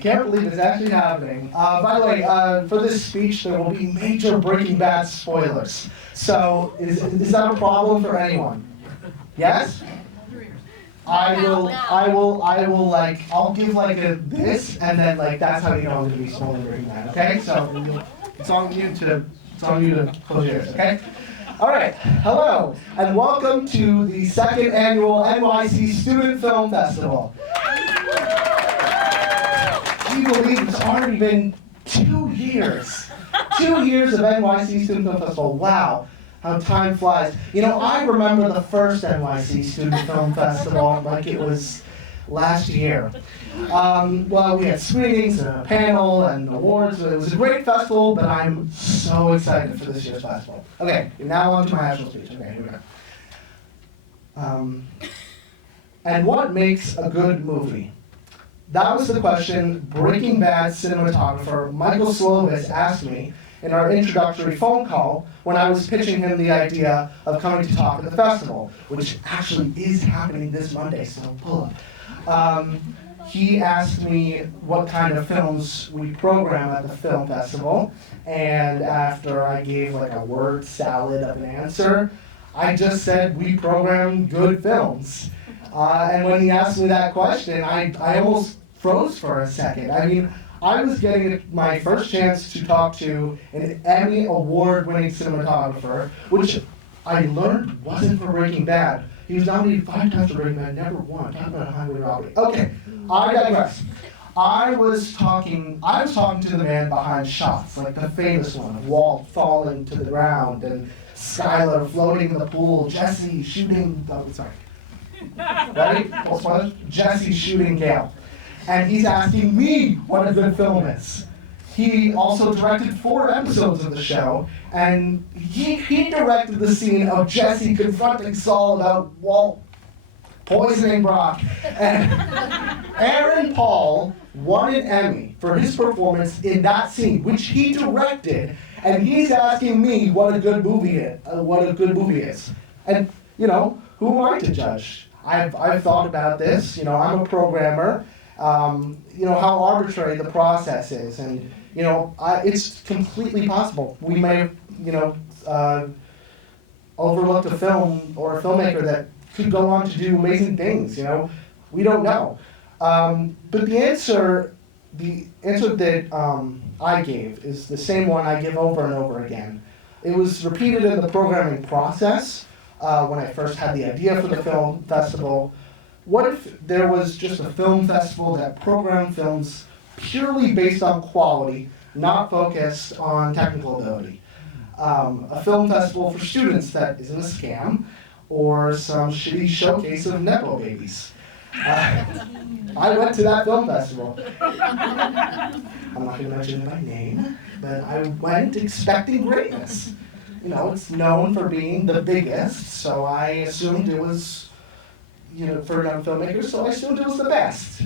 can't believe it's actually happening. By the way, for this speech, there will be major Breaking Bad spoilers. So, is that a problem for anyone? Yes? I'll give like a this, and then like that's how you know I'm gonna be spoiling Breaking Bad. Okay? So it's on you to close your ears. Okay? All right. Hello, and welcome to the second annual NYC Student Film Festival. Can you believe it's already been 2 years? 2 years of NYC Student Film Festival. Wow, how time flies. You know, I remember the first NYC Student Film Festival like it was last year. Well, we had screenings and a panel and awards. It was a great festival, but I'm so excited for this year's festival. Okay, now on to my actual speech. Okay, here we go. And what makes a good movie? That was the question Breaking Bad cinematographer Michael Slovis asked me in our introductory phone call when I was pitching him the idea of coming to talk at the festival, which actually is happening this Monday, so pull up. He asked me what kind of films we program at the film festival, and after I gave like a word salad of an answer, I just said we program good films. And when he asked me that question, I almost froze for a second. I mean, I was getting my first chance to talk to an Emmy award-winning cinematographer, which I learned wasn't for Breaking Bad. He was nominated 5 times for Breaking Bad, never won. Talk about a highway robbery. Okay, I digress. I was talking to the man behind shots, like the famous one, Walt falling to the ground, and Skylar floating in the pool, Jesse shooting, ready? Jesse shooting Gale. And he's asking me what a good film is. He also directed 4 episodes of the show, and he directed the scene of Jesse confronting Saul about Walt poisoning Brock. And Aaron Paul won an Emmy for his performance in that scene, which he directed, and he's asking me what a good movie is. And, you know, who am I to judge? I've thought about this. You know, I'm a programmer. You know, how arbitrary the process is, and you know, it's completely possible. We may have, you know, overlooked a film or a filmmaker that could go on to do amazing things. You know, we don't know. But the answer that I gave is the same one I give over and over again. It was repeated in the programming process when I first had the idea for the film festival. What if there was just a film festival that programmed films purely based on quality, not focused on technical ability? A film festival for students that isn't a scam or some shitty showcase of Nepo babies. I went to that film festival. I'm not going to mention it by name, but I went expecting greatness. You know, it's known for being the biggest, so I assumed it was, you know, for young filmmakers, so I assumed it was the best.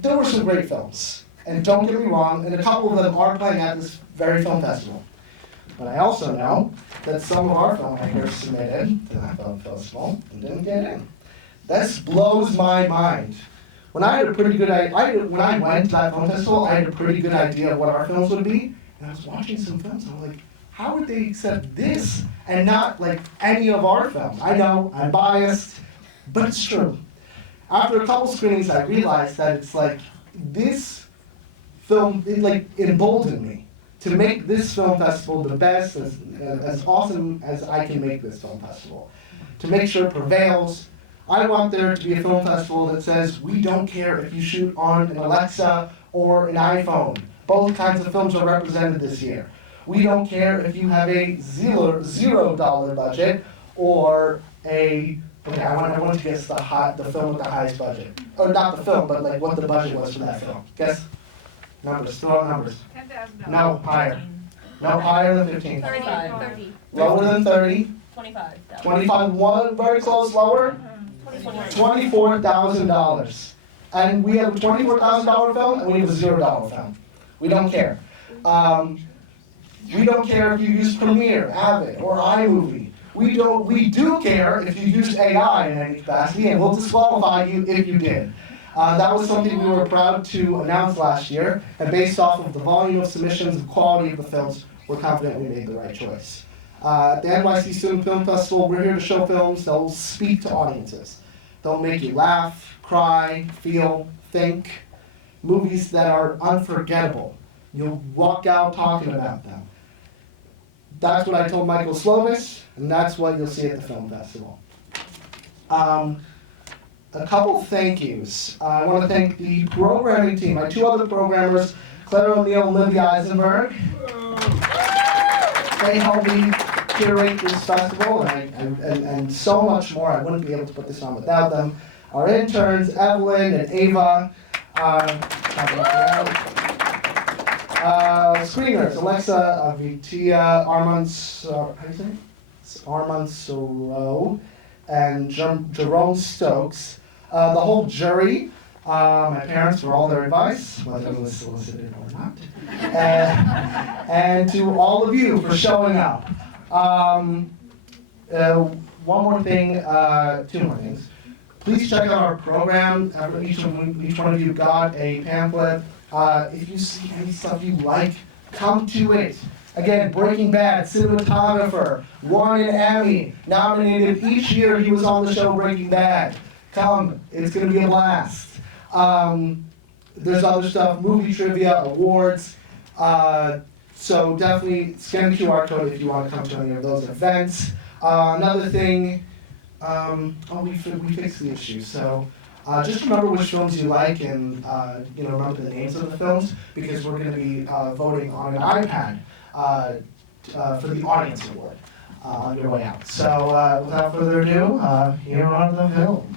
There were some great films, and don't get me wrong, and a couple of them are playing at this very film festival. But I also know that some of our filmmakers submitted to that film festival and didn't get in. This blows my mind. When I had a pretty good when I went to that film festival, I had a pretty good idea of what our films would be, and I was watching some films, and I'm like, how would they accept this and not like any of our films? I know, I'm biased, but it's true. After a couple screenings, I realized that it's like this film, it like emboldened me to make this film festival the best, as awesome as I can make this film festival. To make sure it prevails, I want there to be a film festival that says, we don't care if you shoot on an Alexa or an iPhone. Both kinds of films are represented this year. We don't care if you have a $0 budget or a, okay, I want to guess the film with the highest budget. Or not the film, but like what the budget was for that film. Guess? Numbers, throw out numbers. $10,000. No, higher. No, higher than 15. 30. Lower than 30. 25. 25, one, very close, lower. $24,000. And we have a $24,000 film and we have a $0 film. We don't care. We don't care if you use Premiere, Avid, or iMovie. We do care if you use AI in any capacity, and we'll disqualify you if you did. That was something we were proud to announce last year, and based off of the volume of submissions and quality of the films, we're confident we made the right choice. At the NYC Student Film Festival, we're here to show films that will speak to audiences. They'll make you laugh, cry, feel, think. Movies that are unforgettable. You'll walk out talking about them. That's what I told Michael Slovis, and that's what you'll see at the film festival. A couple thank yous. I want to thank the programming team, my two other programmers, Claire O'Neill and Libby Eisenberg. They helped me curate this festival and so much more. I wouldn't be able to put this on without them. Our interns, Evelyn and Ava. Screeners, Alexa, Vitia, Armand Soro, and Jerome Stokes. The whole jury, my parents for all their advice, whether it was solicited or not. And to all of you for showing up. One more thing, two more things. Please check out our program. Each one of you got a pamphlet. If you see any stuff you like, come to it. Again, Breaking Bad, cinematographer, won an Emmy, nominated each year he was on the show Breaking Bad. Come, it's going to be a blast. There's other stuff, movie trivia, awards. So definitely scan the QR code if you want to come to any of those events. Another thing, we fixed the issue. So just remember which films you like and remember the names of the films, because we're going to be voting on an iPad for the audience award on your way out. So without further ado, here are the films.